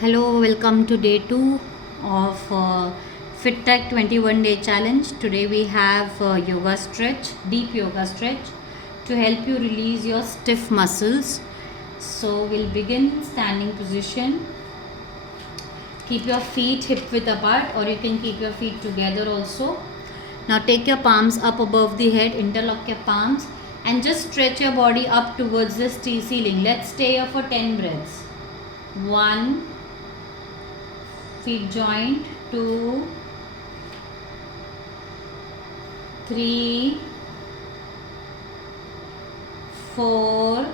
Hello, welcome to day 2 of FitTech 21 day challenge. Today we have yoga stretch, deep yoga stretch to help you release your stiff muscles. So we'll begin standing position. Keep your feet hip width apart, or you can keep your feet together also. Now take your palms up above the head, interlock your palms and just stretch your body up towards the ceiling. Let's stay here for 10 breaths. 1, feet joint, 2, 3, 4,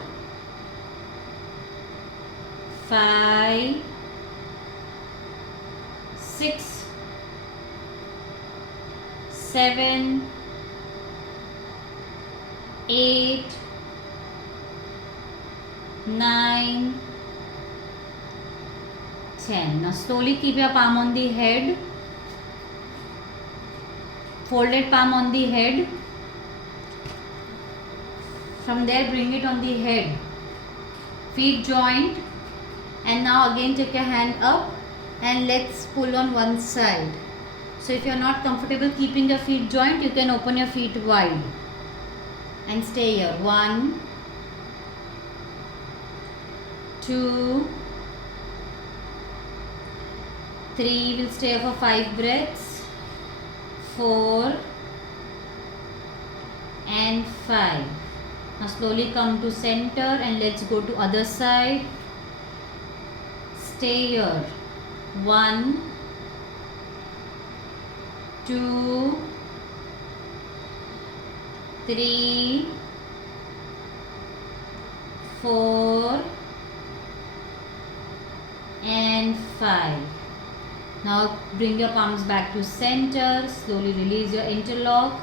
5, 6, 7, 8, 9, 10. Now slowly keep your palm on the head, folded palm on the head. From there bring it on the head, feet joint, and now again take your hand up and let's pull on one side. So if you are not comfortable keeping your feet joint, you can open your feet wide and stay here. 1, 2, 3, we'll stay for 5 breaths, 4 and 5. Now slowly come to center and let's go to other side. Stay here. 1, 2, 3, 4 and 5. Now bring your palms back to center, slowly release your interlock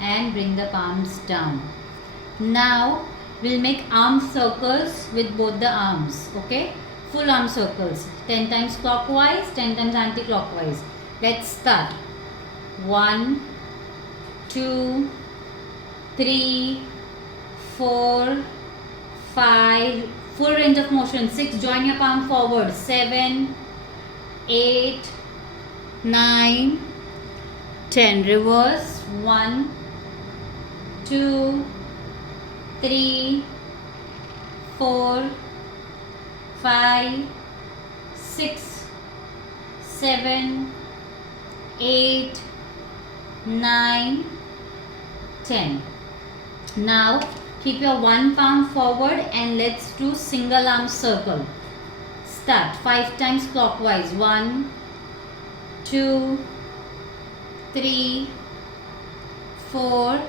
and bring the palms down. Now we'll make arm circles with both the arms, okay? Full arm circles, 10 times clockwise, 10 times anti-clockwise. Let's start. 1, 2, 3, 4, 5, full range of motion. 6, join your palm forward. 7, 8, 9, 10. Reverse. 1, 2, 3, 4, 5, 6, 7, 8, 9, 10. Now keep your one palm forward and let's do single arm circle. Start. 5 times clockwise. 1, 2, 3, 4,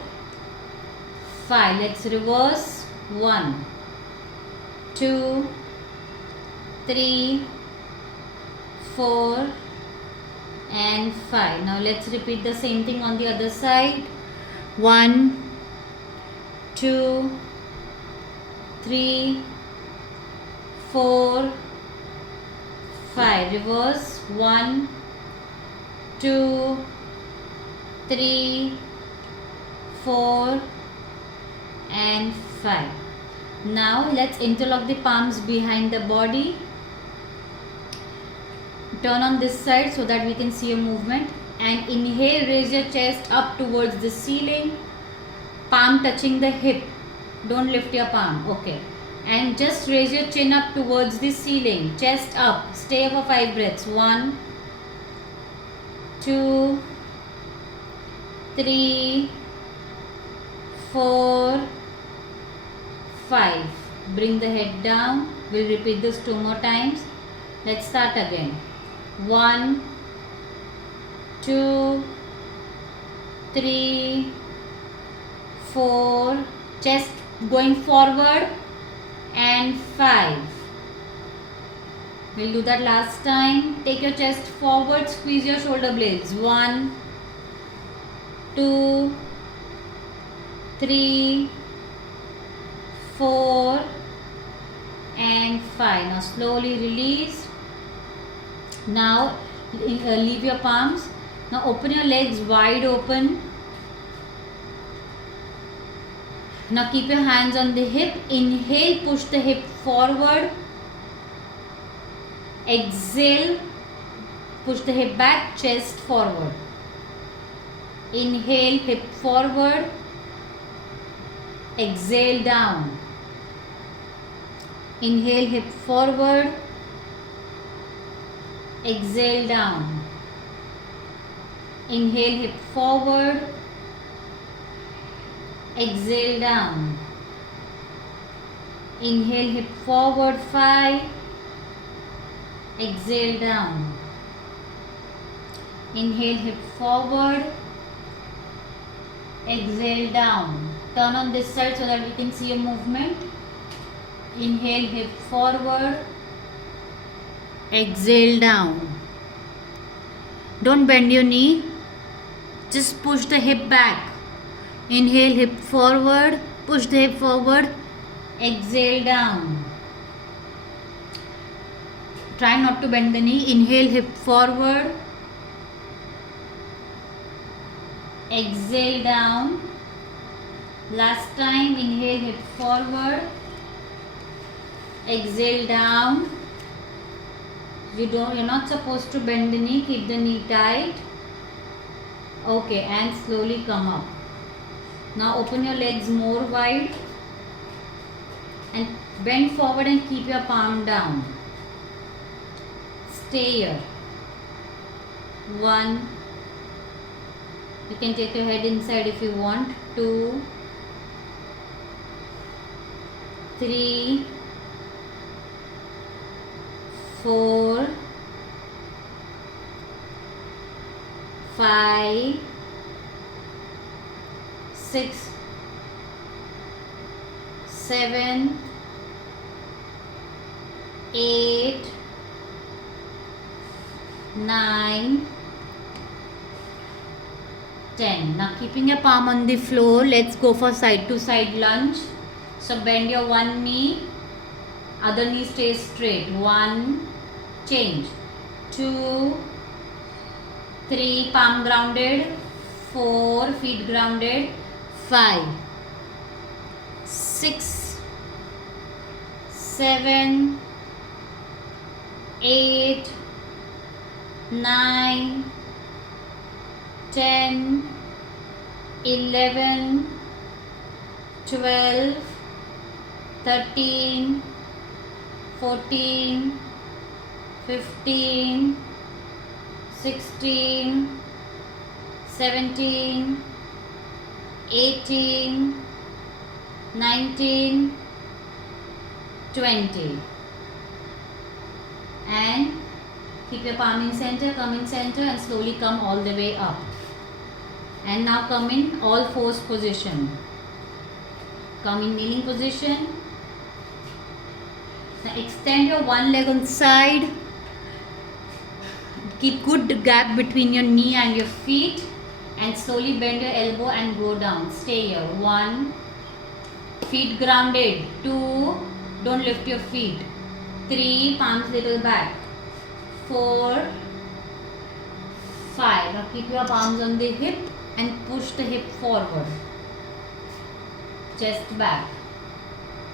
5. Let's reverse. 1, 2, 3, 4 and 5. Now let's repeat the same thing on the other side. 1, 2, 3, 4, 5. Reverse. 1, 2, 3, 4 and 5. Now let's interlock the palms behind the body. Turn on this side so that we can see your movement, and inhale, raise your chest up towards the ceiling, palm touching the hip. Don't lift your palm, okay? And just raise your chin up towards the ceiling, chest up. Stay for 5 breaths. 1, 2, 3, 4, 5. Bring the head down. We'll repeat this 2 more times. Let's start again. 1, 2, 3, 4, chest going forward, and 5. We'll do that last time. Take your chest forward, squeeze your shoulder blades. 1, 2, 3, 4 and 5. Now slowly release. Now leave your palms. Now open your legs wide open. Now keep your hands on the hip. Inhale, push the hip forward. Exhale, push the hip back, chest forward. Inhale, hip forward. Exhale, down. Inhale, hip forward. Exhale, down. Inhale, hip forward. Exhale, down. Inhale, hip forward, 5. Exhale, down. Inhale, hip forward. Exhale, down. Turn on this side so that we can see your movement. Inhale, hip forward. Exhale, down. Don't bend your knee. Just push the hip back. Inhale, hip forward. Push the hip forward. Exhale, down. Try not to bend the knee. Inhale, hip forward. Exhale, down. Last time. Inhale, hip forward. Exhale, down. You're not supposed to bend the knee. Keep the knee tight. Okay, and slowly come up. Now open your legs more wide and bend forward and keep your palm down. Stay here. 1. You can take your head inside if you want. 2, 3, 4, 5, 6, 7, 8, 9, 10. Now keeping your palm on the floor, let's go for side to side lunge. So bend your one knee, other knee stays straight. 1, change. 2, 3, palm grounded. 4, feet grounded. 5, 6, 7, 8, 9, 10, 11, 12, 13, 14, 15, 16, 17, 18, 19, 20. And keep your palm in center, come in center and slowly come all the way up. And now come in all fours position. Come in kneeling position. Now extend your one leg on side. Keep good gap between your knee and your feet. And slowly bend your elbow and go down. Stay here. 1. Feet grounded. 2. Don't lift your feet. 3. Palms little back. 4. 5. Now keep your palms on the hip and push the hip forward. Chest back.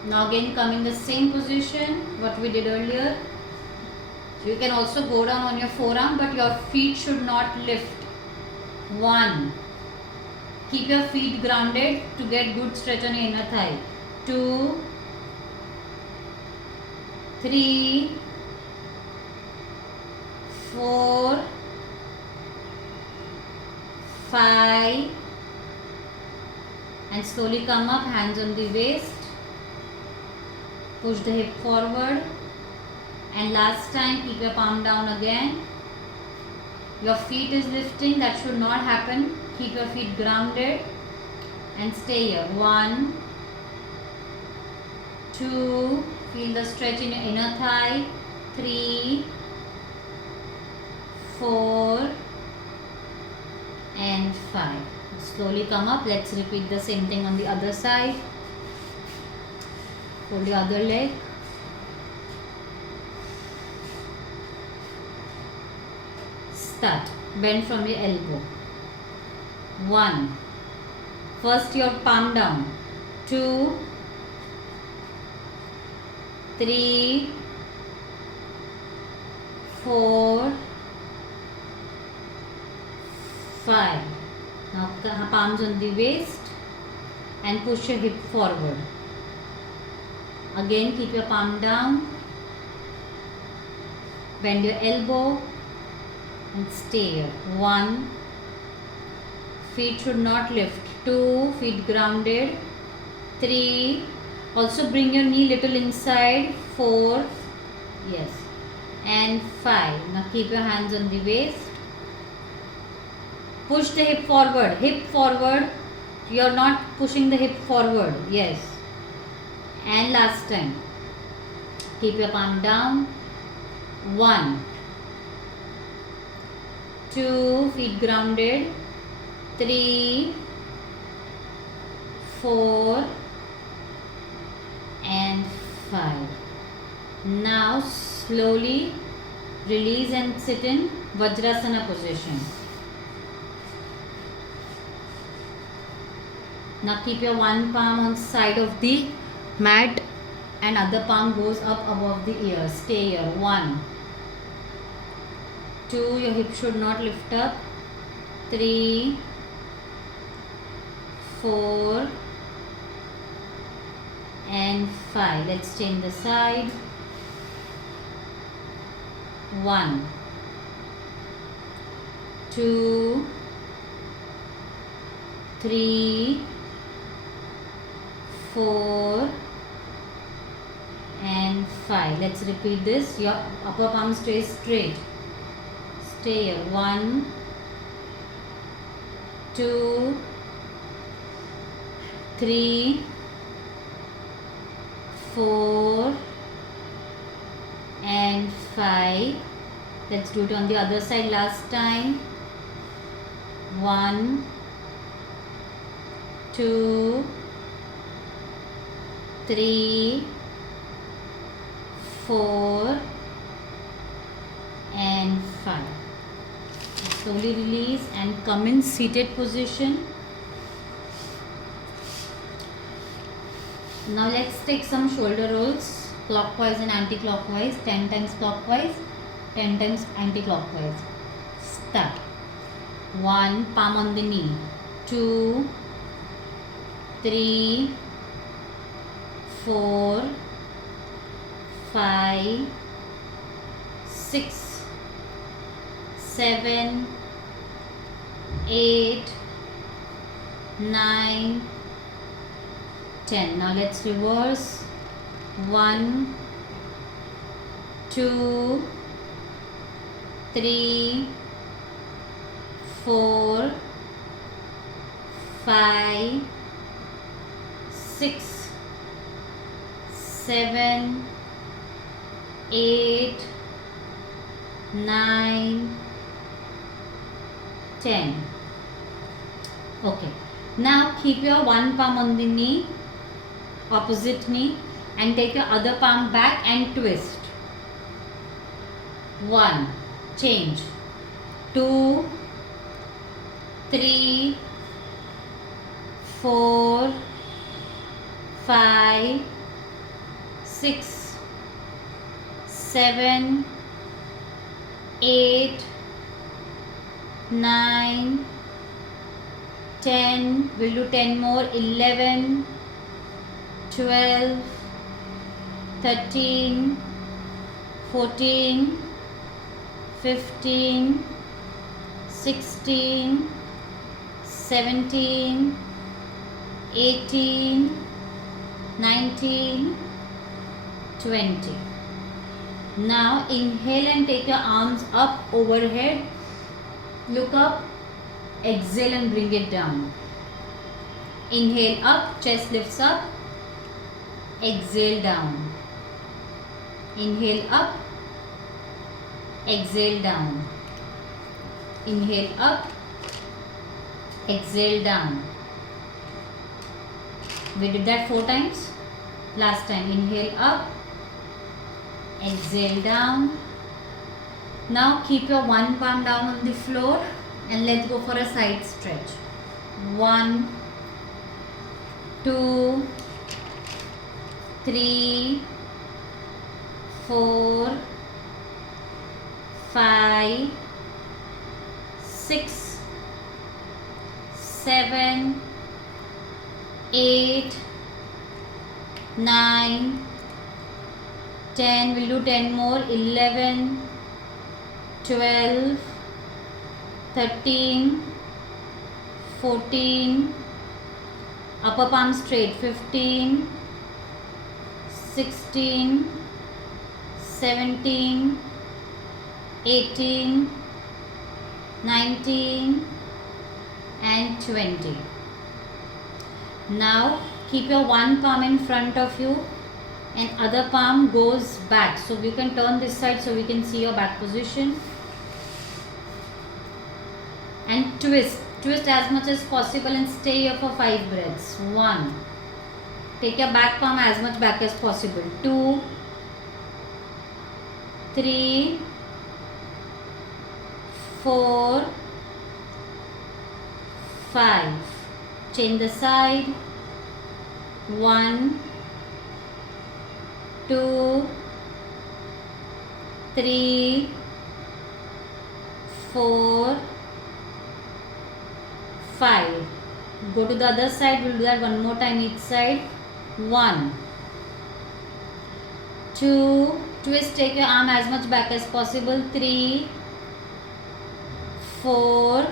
Now again come in the same position what we did earlier. You can also go down on your forearm, but your feet should not lift. 1. Keep your feet grounded to get good stretch on your inner thigh. 2, 3, 4, 5, and slowly come up, hands on the waist. Push the hip forward. And last time, keep your palm down again. Your feet is lifting, that should not happen. Keep your feet grounded and stay here. 1, 2, feel the stretch in your inner thigh. 3, 4 and 5. Slowly come up. Let's repeat the same thing on the other side. Hold the other leg. Start. Bend from your elbow. 1. First your palm down. 2, 3, 4, 5. Now palms on the waist and push your hip forward. Again, keep your palm down. Bend your elbow and stay here. 1. Feet should not lift. 2. Feet grounded. 3. Also bring your knee little inside. 4. Yes. And 5. Now keep your hands on the waist. Push the hip forward. Hip forward. You are not pushing the hip forward. Yes. And last time. Keep your palm down. 1. 2. Feet grounded. 3. 4. And 5. Now slowly release and sit in Vajrasana position. Now keep your one palm on side of the mat and other palm goes up above the ear. Stay here. 1. 2. Your hip should not lift up. 3. 4. And 5. Let's change the side. 1. 2. 3. 4 and 5. Let's repeat this. Your upper palm stays straight. Stay here. 1, 2, 3, 4 and 5. Let's do it on the other side last time. 1, 2, 3, 4 and 5. Slowly release and come in seated position. Now let's take some shoulder rolls, clockwise and anti-clockwise. 10 times clockwise, 10 times anti-clockwise. Start. 1. Palm on the knee. 2, 3, 4, 5, 6, 7, 8, 9, 10. Now let's reverse. 1, 2, 3, 4, 5, 6, 7, 8, 9, 10. Okay. Now keep your one palm on the knee, opposite knee, and take your other palm back and twist. 1. Change. 2, 3, 4, 5, 6, 7, 8, 9, 10. We'll do 10 more. 11, 12, 13, 14, 15, 16, 17, 18, 19, 20. Now inhale and take your arms up overhead. Look up. Exhale and bring it down. Inhale up, chest lifts up. Exhale down. Inhale up. Exhale down. Inhale up. Exhale down. We did that 4 times. Last time. Inhale up. Exhale down. Now keep your one palm down on the floor and let's go for a side stretch. 1, 2, 3, 4, 5, 6, 7, 8, 9, 10. We'll do 10 more. 11, 12, 13, 14. Upper palm straight. 15, 16, 17, 18, 19 and 20. Now keep your one palm in front of you and other palm goes back. So you can turn this side so we can see your back position. And twist. Twist as much as possible and stay here for 5 breaths. 1. Take your back palm as much back as possible. 2, 3, 4, 5. Change the side. 1, 2, 3, 4, 5. Go to the other side. We'll do that one more time each side. 1, 2. Twist. Take your arm as much back as possible. 3, 4,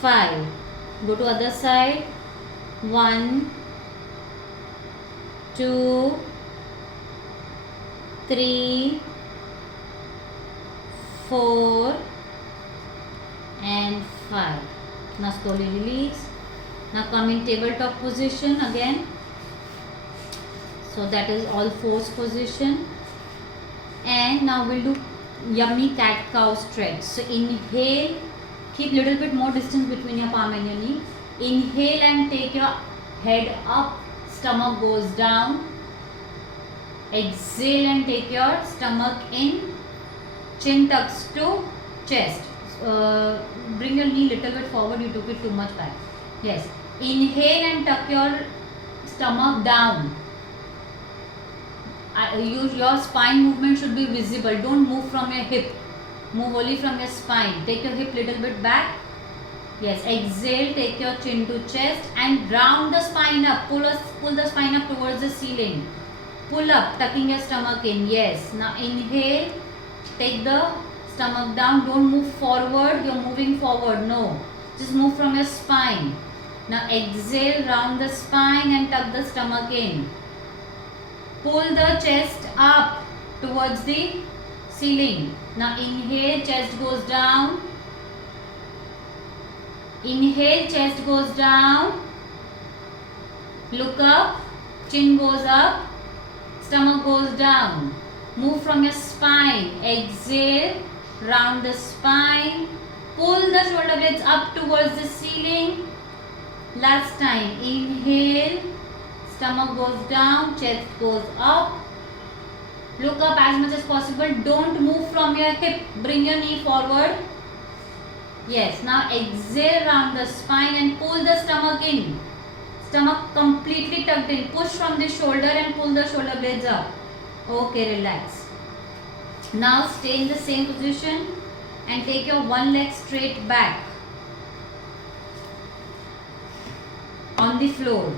5. Go to other side. 1, 2, 3, 4 and 5. Now slowly release. Now come in tabletop position again. So that is all fours position. And now we'll do yummy cat cow stretch. So inhale. Keep little bit more distance between your palm and your knee. Inhale and take your head up. Stomach goes down. Exhale and take your stomach in. Chin tucks to chest. Bring your knee little bit forward. You took it too much back. Yes. Inhale and tuck your stomach down. Your spine movement should be visible. Don't move from your hip. Move only from your spine. Take your hip little bit back. Yes. Exhale. Take your chin to chest and round the spine up. Pull the spine up towards the ceiling. Pull up, tucking your stomach in. Yes. Now inhale. Take the stomach down. Don't move forward. You're moving forward. No. Just move from your spine. Now exhale. Round the spine and tuck the stomach in. Pull the chest up towards the ceiling. Now inhale, chest goes down. Inhale, chest goes down. Look up, chin goes up, stomach goes down. Move from your spine. Exhale, round the spine. Pull the shoulder blades up towards the ceiling. Last time. Inhale, stomach goes down, chest goes up. Look up as much as possible. Don't move from your hip. Bring your knee forward. Yes. Now exhale, round the spine and pull the stomach in. Stomach completely tucked in. Push from the shoulder and pull the shoulder blades up. Okay, relax. Now stay in the same position and take your one leg straight back on the floor.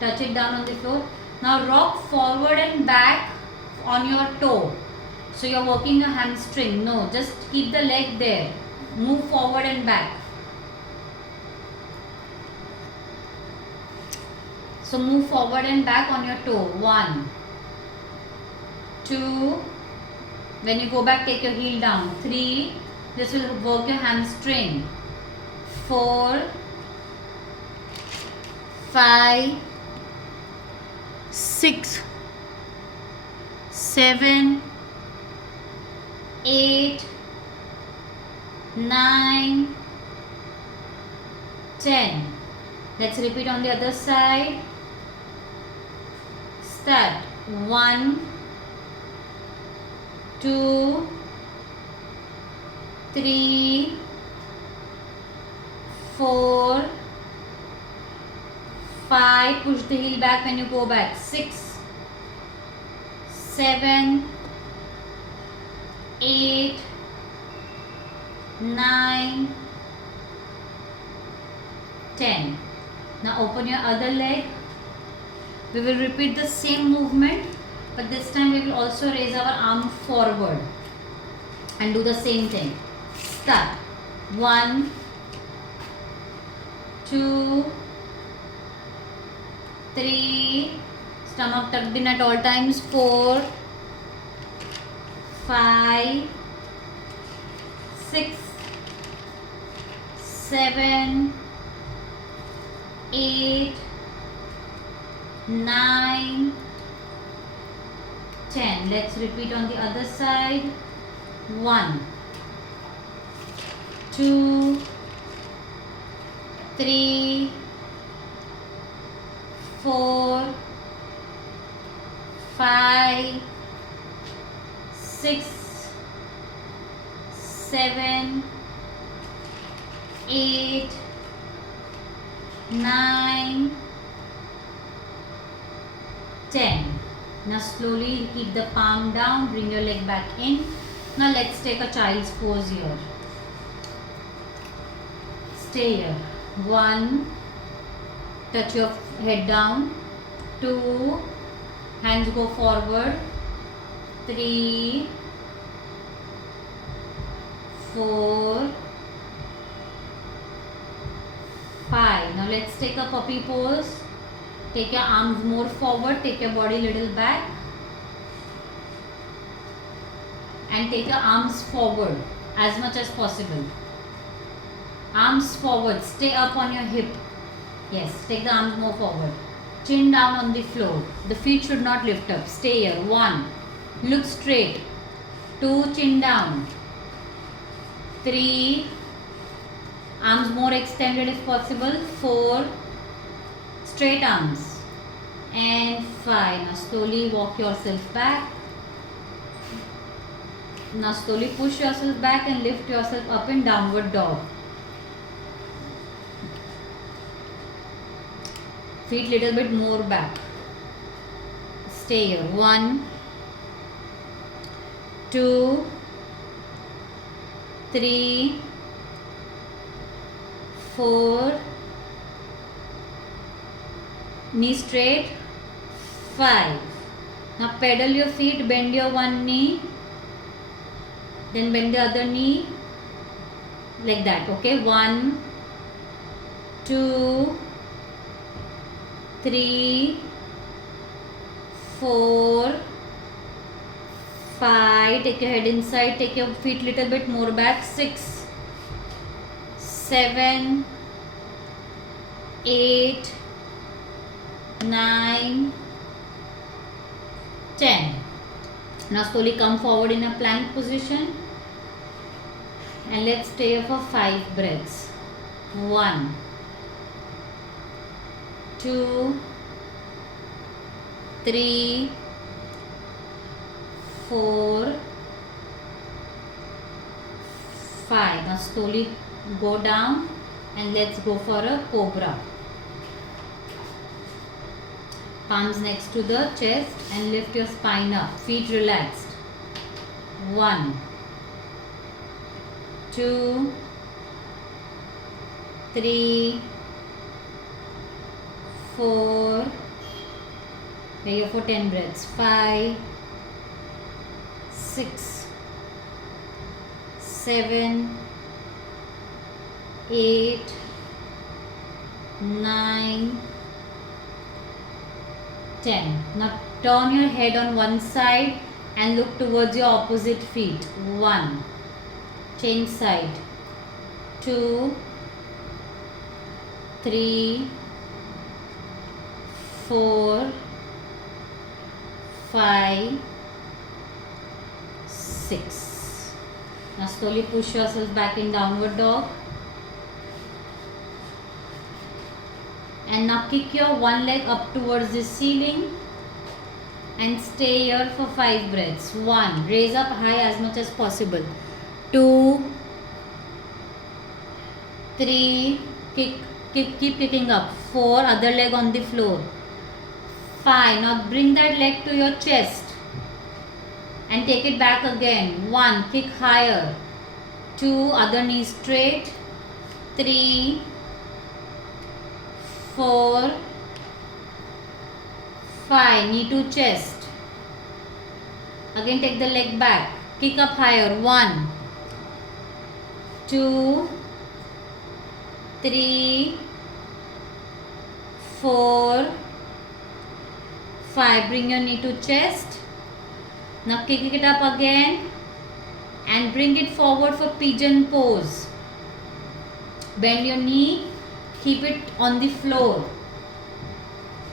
Touch it down on the floor. Now rock forward and back on your toe. So you're working your hamstring. No, just keep the leg there. Move forward and back. So move forward and back on your toe. 1, 2. When you go back, take your heel down. 3. This will work your hamstring. 4, 5, 6, 7, 8, 9, 10. Let's repeat on the other side. Start. 1, 2, 3, 4, 5. Push the heel back when you go back. 6, 7, 8, 9, 10. Now open your other leg. We will repeat the same movement, but this time we will also raise our arm forward and do the same thing. Start. 1, 2, 3, stomach tucked in at all times. 4, 5, 6, 7, 8, 9, 10. Let's repeat on the other side. 1, 2, 3, 4, 5, 6, 7, 8, 9, 10. Now slowly keep the palm down, bring your leg back in. Now let's take a child's pose here. Stay here. 1, touch your head down. 2, hands go forward. 3, 4, 5. Now let's take a puppy pose. Take your arms more forward, take your body little back, and take your arms forward as much as possible. Arms forward, stay up on your hip. Yes, take the arms more forward. Chin down on the floor. The feet should not lift up. Stay here. 1, look straight. 2, chin down. 3, arms more extended if possible. 4, straight arms. And 5. Now slowly walk yourself back. Now slowly push yourself back and lift yourself up in downward dog. Feet little bit more back. Stay here. 1, 2, 3, 4, knee straight. 5. Now pedal your feet, bend your one knee, then bend the other knee like that. Okay, 1, 2, 3, 4, 5. Take your head inside, take your feet little bit more back. 6, 7, 8, 9, 10. Now slowly come forward in a plank position and let's stay here for 5 breaths. 1, 2, 3, 4, 5. Now slowly go down and let's go for a cobra. Palms next to the chest and lift your spine up. Feet relaxed. 1, 2, 3, 4. We're here for 10 breaths. 5, 6, 7, 8, 9, 10. Now turn your head on one side and look towards your opposite feet. 1, change side. 2, 3, 4, 5, 6. Now slowly push yourself back in downward dog. And now kick your one leg up towards the ceiling and stay here for 5 breaths. 1, raise up high as much as possible. 2, 3, keep kicking up. 4, other leg on the floor. 5, now bring that leg to your chest. and take it back again. 1, kick higher. 2, other knee straight. 3, 4, 5, knee to chest. Again take the leg back, kick up higher. 1, 2, 3, 4, 5. Bring your knee to chest. Now kick it up again and bring it forward for pigeon pose. Bend your knee, keep it on the floor.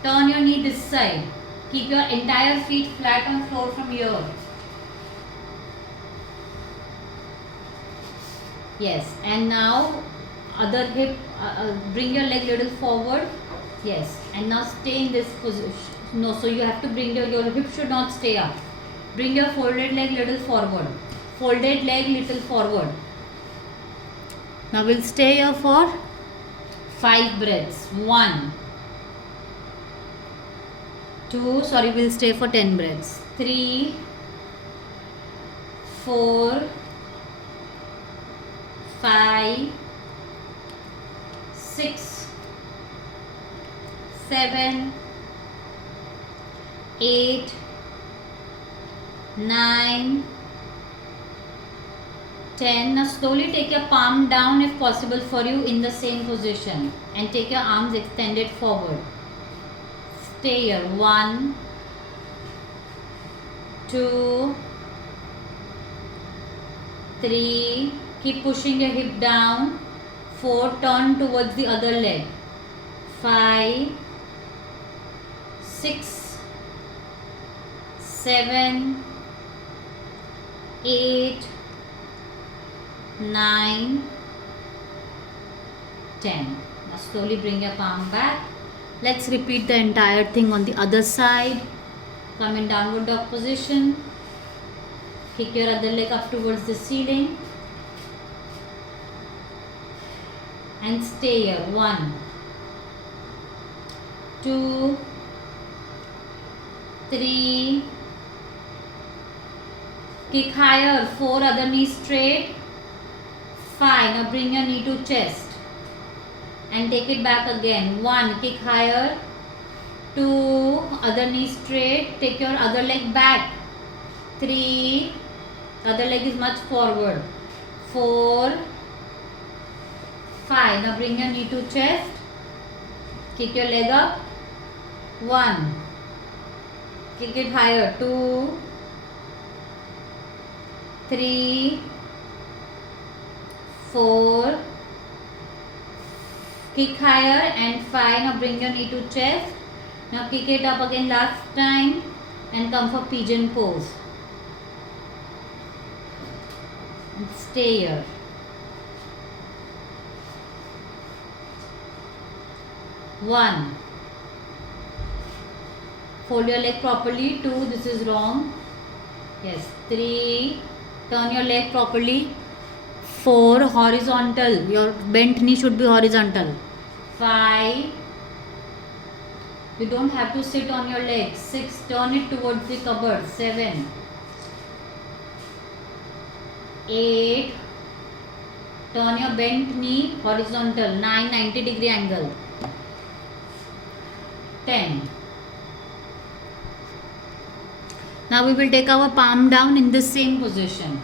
Turn your knee this side. Keep your entire feet flat on floor from here. Yes, and now other hip, bring your leg little forward. Yes, and now stay in this position. No, so you have to bring your hip should not stay up. Bring your folded leg little forward. Folded leg little forward. Now we'll stay here for 5 breaths. 1, 2, sorry, we'll stay for 10 breaths. 3, 4, 5, 6, 7, 8, 9, 10. Now slowly take your palm down if possible for you in the same position and take your arms extended forward. Stay here. 1, 2, 3. Keep pushing your hip down. 4. Turn towards the other leg. 5, 6, 7, 8, 9, 10. Now slowly bring your palm back. Let's repeat the entire thing on the other side. Come in downward dog position. Kick your other leg up towards the ceiling. And stay here. 1, 2, 3. Kick higher. 4, other knee straight. 5. Now bring your knee to chest and take it back again. 1, kick higher. 2, other knee straight. Take your other leg back. 3, other leg is much forward. 4, 5. Now bring your knee to chest. Kick your leg up. 1, kick it higher. 2, 3, 4, kick higher, and 5. Now bring your knee to chest. Now kick it up again last time and come for pigeon pose. And stay here. 1, fold your leg properly. 2, this is wrong. Yes. 3, turn your leg properly. 4, horizontal. Your bent knee should be horizontal. 5, you don't have to sit on your leg. 6, turn it towards the cupboard. 7, 8, turn your bent knee horizontal. 9, 90-degree angle. 10. Now we will take our palm down in the same position.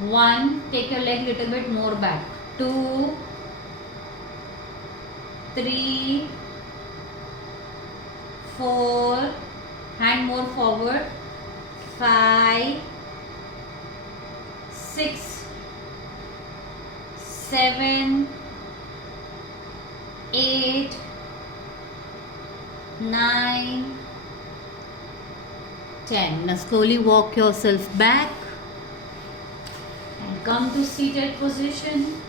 1, take your leg little bit more back. 2, 3, 4, hand more forward. 5, 6, 7, 8, 9, 10. Now slowly walk yourself back and come to seated position.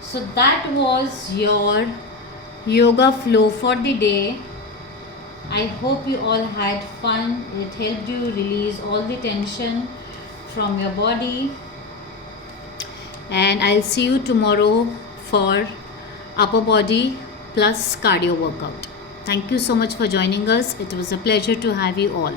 So that was your yoga flow for the day. I hope you all had fun. It helped you release all the tension from your body. And I'll see you tomorrow for upper body plus cardio workout. Thank you so much for joining us. It was a pleasure to have you all.